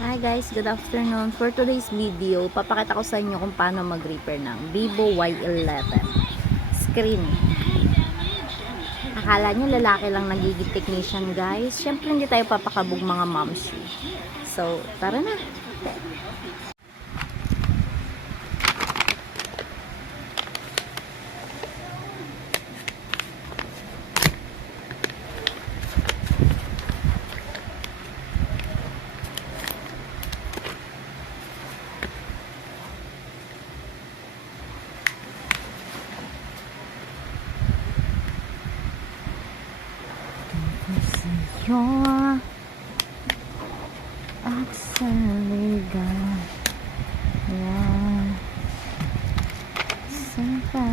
Hi guys, good afternoon. For today's video, papakita ko sa inyo kung paano mag-repair ng Vivo Y11 screen. Akala nyo lalaki lang nagiging technician guys. Syempre hindi tayo papakabog mga moms. So, tara na. Your aksaliga yan sampai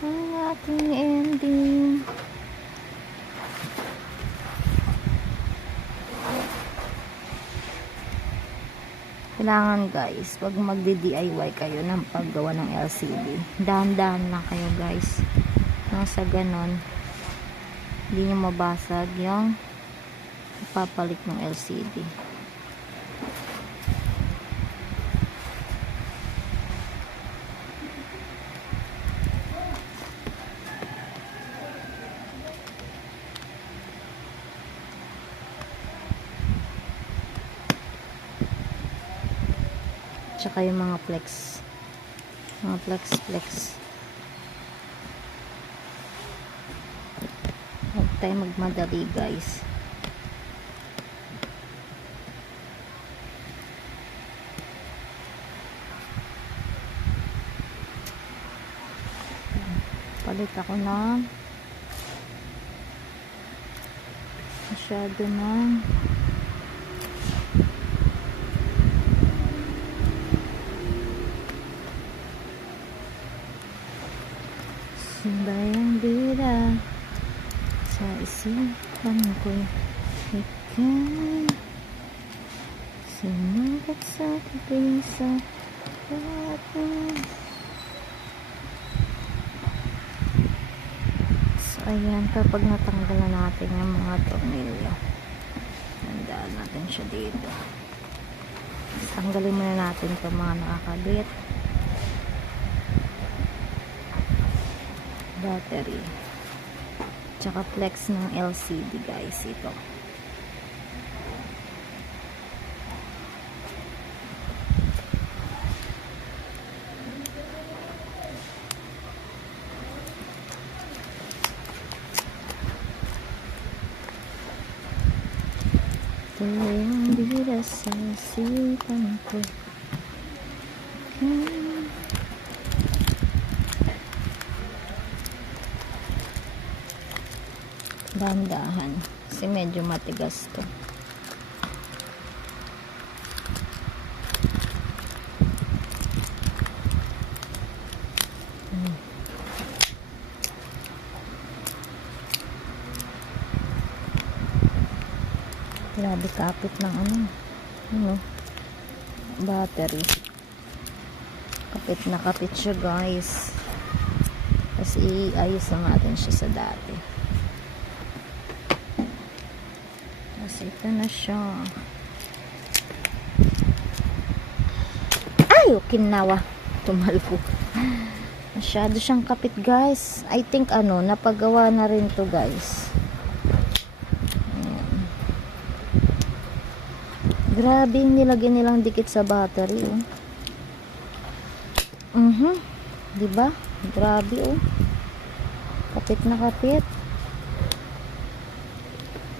ang ating ending. Kailangan guys, pag magdi-DIY kayo ng paggawa ng LCD, dahan-dahan lang kayo guys. Nang sa ganon, hindi nyo mabasag yung ipapalit ng LCD. Tsaka yung mga flex. Mga flex. Huwag tayo magmadali guys. Palit ako ng masyado ng bayang bida sa isipan ko'y ikaw sinukat sa pagkisa atin. So ayan, kapag natanggal na natin yung mga tornilyo, nandaan natin siya dito. Tanggalin muna natin itong mga nakakabit, battery, tsaka flex ng LCD guys. Ito yung bida sa isipan ko. Dahan-dahan kasi medyo matigas to. Grabe kapit ng battery. Kapit na kapit siya guys. Kasi iayos lang natin siya sa dati. Kasi ito na siya. Ay! Okinawa. Tumalpo. Masyado siyang kapit guys. I think napagawa na rin to guys. Ayan. Grabe yung nilagay nilang dikit sa battery. Diba? Grabe kapit na kapit.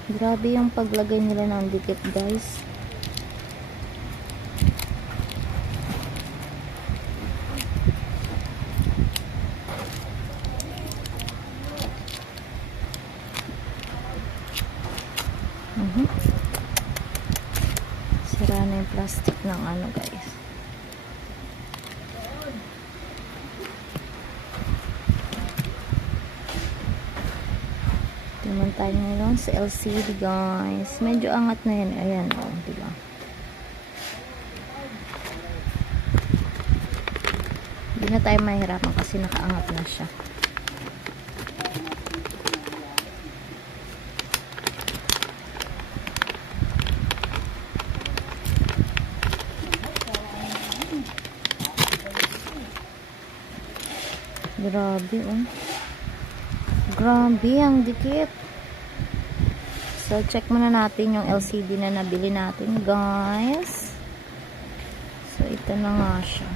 Grabe yung paglagay nila ng dikit guys. Sira na yung plastic ng guys. Tingnan tayo ngayon sa LCD guys. Medyo angat na yan. Ayan diba? Hindi na tayo mahirapan kasi nakaangat na siya. Grabe, oh. Grabe, ang dikit. So, check muna natin yung LCD na nabili natin, guys. So, ito na nga siya.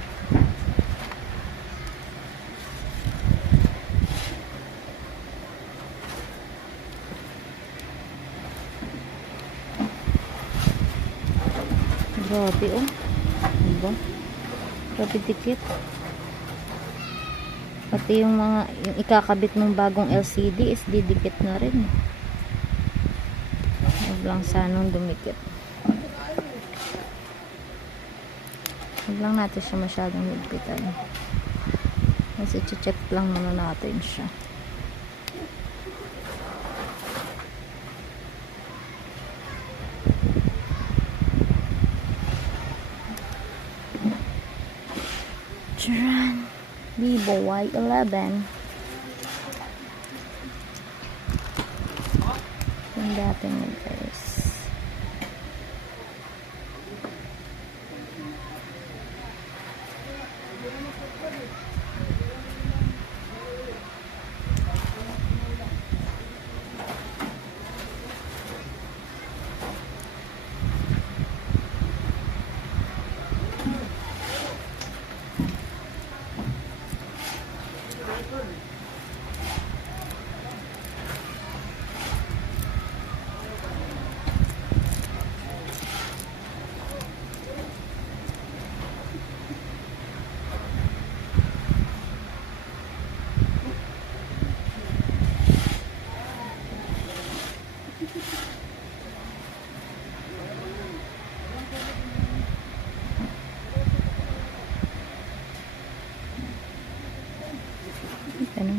Grabe, oh. Diba? Grabe dikit. Pati yung ikakabit mong bagong LCD is didikit na rin. Huwag lang sanang dumikit. Huwag lang natin siya masyadong higpitan. Kasi check lang muna natin siya. Charan! Vivo Y11. Yung dati mo, guys. Ano?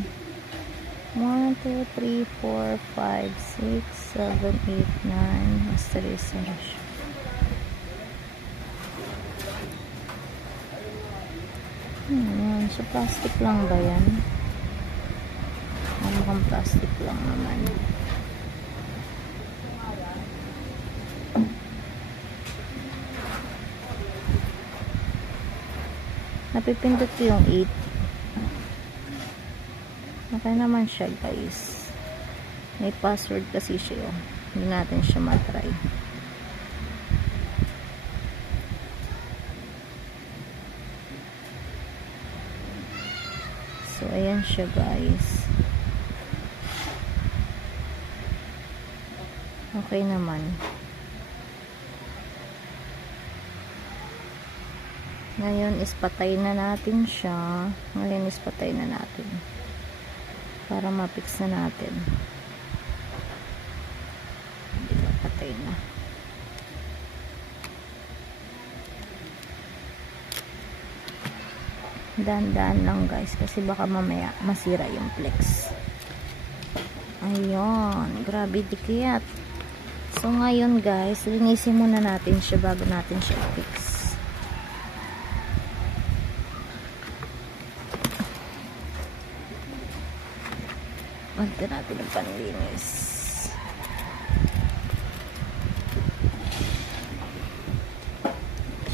1, 2, 3, 4, 5, 6, 7, 8, 9. Basta isa na siya. So plastic lang ba yan? Mukhang plastic lang naman. Napipindot ko yung 8. Okay naman siya, guys. May password kasi siya. Hindi natin siya matry. So, ayan siya, guys. Okay naman. Ngayon is patay na natin siya. Ngayon is patay na natin. Para ma-fix na natin. Hindi ba patay na. Dahan-dahan lang, guys, kasi baka mamaya masira yung flex. Ayun, grabe dikit. So ngayon, guys, linisin muna natin siya bago natin siya i-fix. Pagka natin ang panlinis.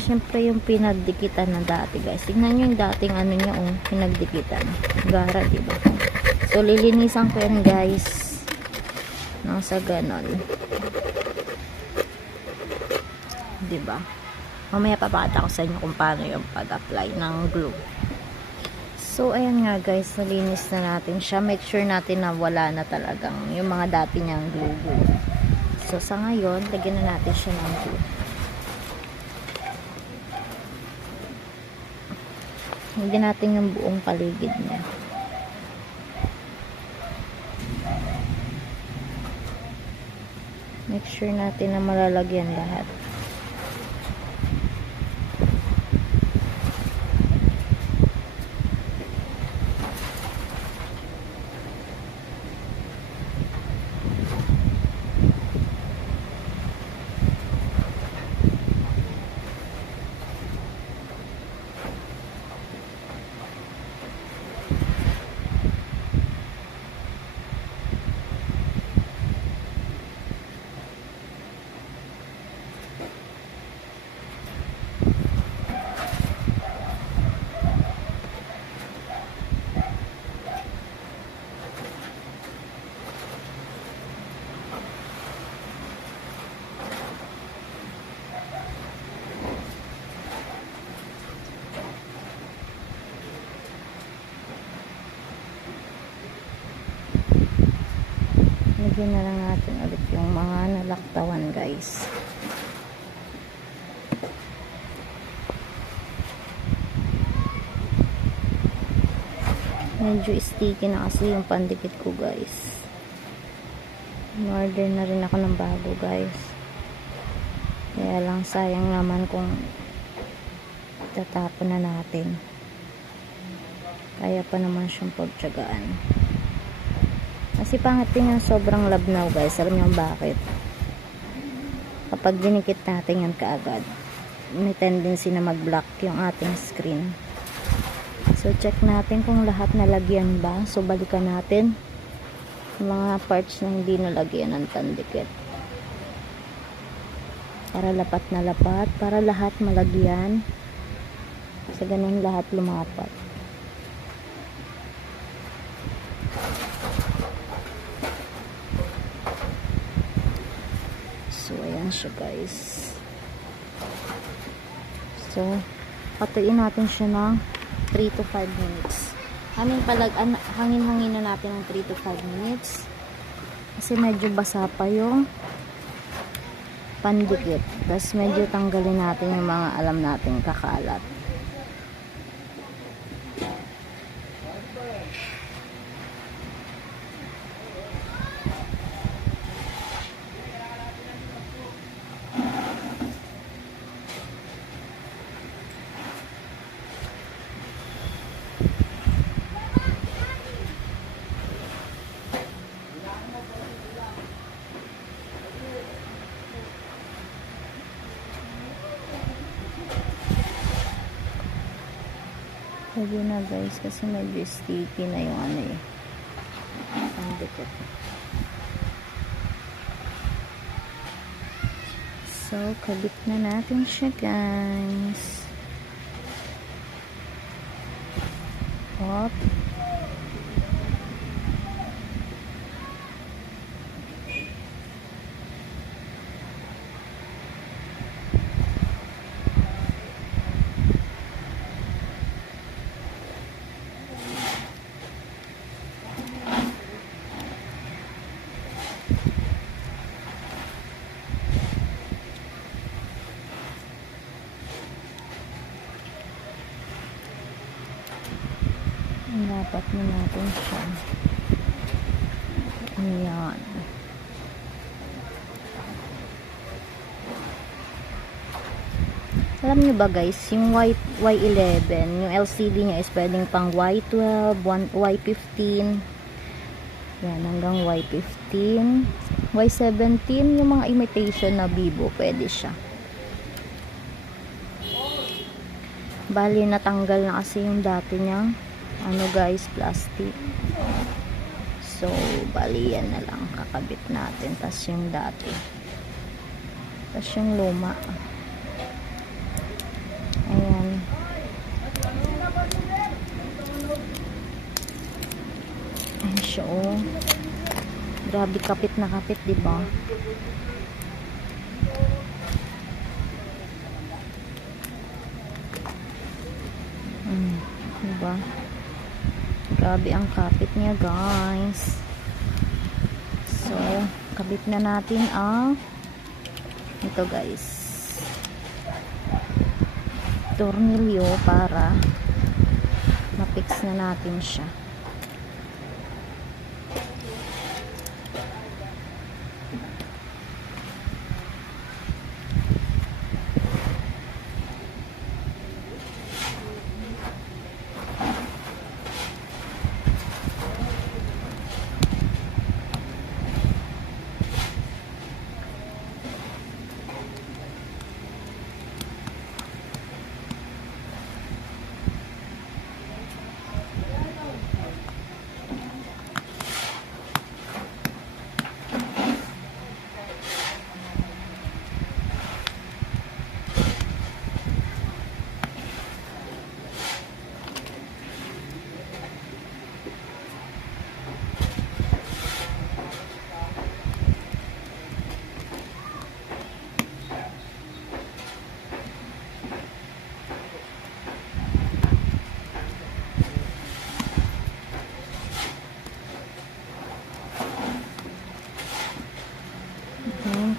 Siyempre yung pinagdikitan na dati, guys. Tingnan nyo yung dating ano niya, pinagdikitan. Gara, diba? So, lilinisan ko yan, guys. Nang sa ganon. Diba? Mamaya papakita ko sa inyo kung paano yung pag-apply ng glue. So, ayan nga, guys. Nalinis na natin siya. Make sure natin na wala na talagang yung mga dati niyang glue. So, sa ngayon, lagyan na natin siya ng glue. Lagyan natin yung buong paligid niya. Make sure natin na malalagyan lahat. lagyan na lang natin ulit yung mga nalaktawan guys. Medyo sticky na kasi yung pandikit ko guys. Order na rin ako ng bago guys. Kaya lang sayang naman kung tatapon na natin. Kaya pa naman siyang pagtsagaan. Kasi pangit din yung sobrang labnaw guys. Alam niyo bakit? Kapag dinikit natin yan kaagad, may tendency na mag-block yung ating screen. So check natin kung lahat nalagyan ba. So balikan natin mga parts na hindi nalagyan ng pandikit. Para lapat na lapat. Para lahat malagyan. Kasi ganun lahat lumapat. So, ayan siya guys. So, patuloy natin siya ng 3 to 5 minutes. Hangin-hangin na natin ng 3 to 5 minutes. Kasi medyo basa pa yung pandikit. Tapos medyo tanggalin natin yung mga alam natin kakalat. Pwede na guys kasi medyo sticky na yung ano eh. Pandikit. So, kabit na natin siya guys. Hop. Dapat na natin siya. Ayan. Alam nyo ba guys, yung Y11, yung LCD nya is pwedeng pang Y12, Y15. Yan, hanggang Y15. Y17, yung mga imitation na Vivo, pwede siya. Bali, natanggal na kasi yung dati niyang ano guys, plastic. So, bali yan na lang kakabit natin. Tas yung dati. Tas yung luma. Ayan. Ayan siya oh. Grabe kapit na kapit, diba? Diba? Grabe ang kapit niya guys. So, kabit na natin ang ito guys, tornilyo para ma-fix na natin siya.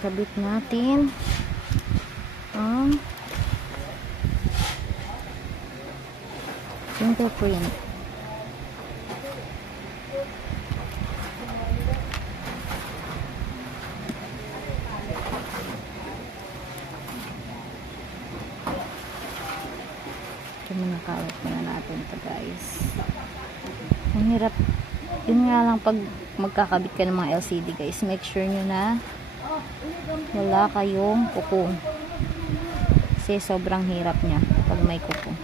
Ikabit natin ang fingerprint. Manakawat muna natin ito guys. Ang hirap. Yun nga lang pag magkakabit ka ng mga LCD guys, make sure nyo na wala kayong kuko. Kasi sobrang hirap nya pag may kuko.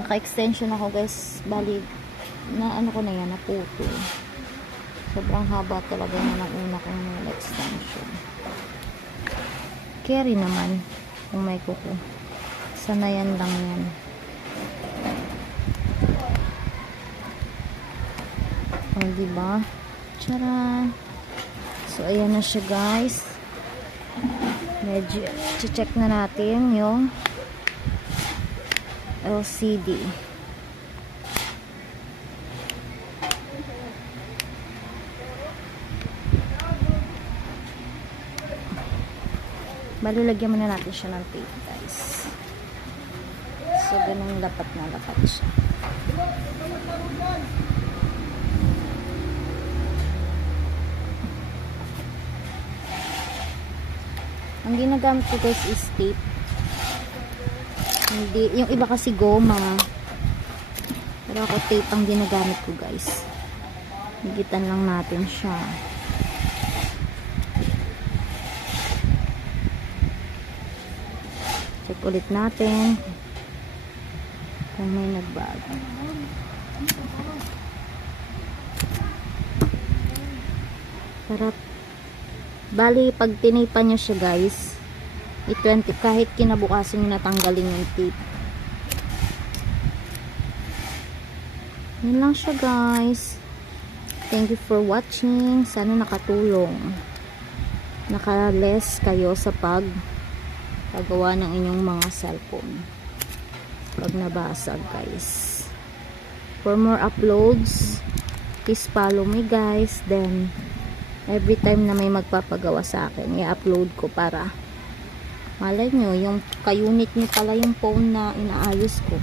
Naka-extension ako guys. Bali, na ano ko na yan, naputo. Sobrang haba talaga na ng una kong nail extension. Carry naman kung may kuko. Sanayan lang yan. O, diba? Tcharan! So, ayan na siya, guys. Medyo, check na natin yung LCD. Balulagyan muna natin siya ng tape, guys. So, ganun lapat na lapat siya. Ang ginagamit ko guys is tape. Hindi, yung iba kasi goma. Pero ako tape ang ginagamit ko guys. Higitan lang natin siya. Check ulit natin kung may nagbago. Sarap. Bali, pag tinipan nyo siya guys, kahit kinabukasan nyo natanggalin yung tape. Yun lang siya guys. Thank you for watching. Sana nakatulong. Naka-less kayo sa paggawa ng inyong mga cellphone. Pag nabasag guys. For more uploads, please follow me guys. Then, every time na may magpapagawa sa akin, i-upload ko para malay nyo, yung ka-unit nyo pala yung phone na inaayos ko.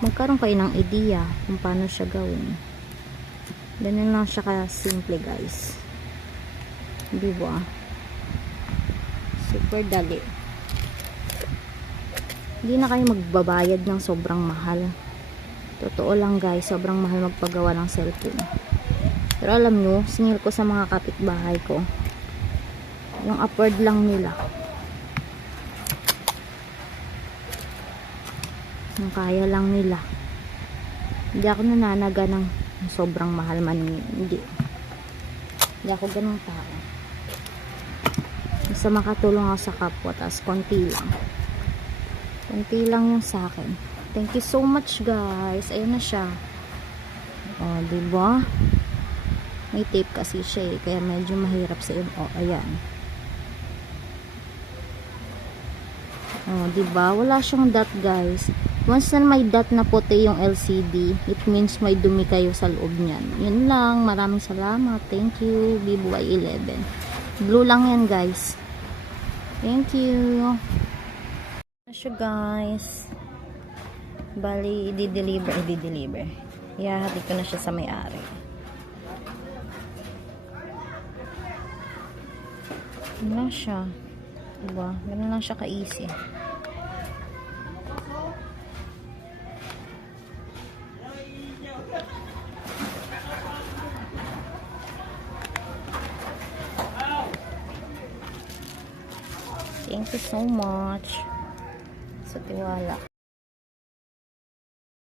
Magkaroon kayo ng idea kung paano siya gawin. Ganun lang siya ka-simple guys. Diba? Super dali. Hindi na kayo magbabayad ng sobrang mahal. Totoo lang guys, sobrang mahal magpagawa ng cellphone. Pero alam nyo, singil ko sa mga kapitbahay ko. Yung upward lang nila. Yung kaya lang nila. Hindi ako nananaga ng sobrang mahal maningin. Hindi. Hindi ako ganun tao. Basta makatulong ako sa kapwa. Tapos konti lang. Konti lang yung sa akin. Thank you so much guys. Ayun na siya. O, diba? May tape kasi siya eh, kaya medyo mahirap sa iyo. Oh, ayan. Oh, diba? Wala siyang dot, guys. Once na may dot na puti yung LCD, it means may dumi kayo sa loob niyan. Yun lang. Maraming salamat. Thank you, BBY 11. Blue lang yan, guys. Thank you. Ano siya, guys? Bali, i-deliver. Ihahatid ko na siya sa may-ari. Ganun lang siya. Diba? Ganun lang siya ka-easy. Thank you so much sa tiwala.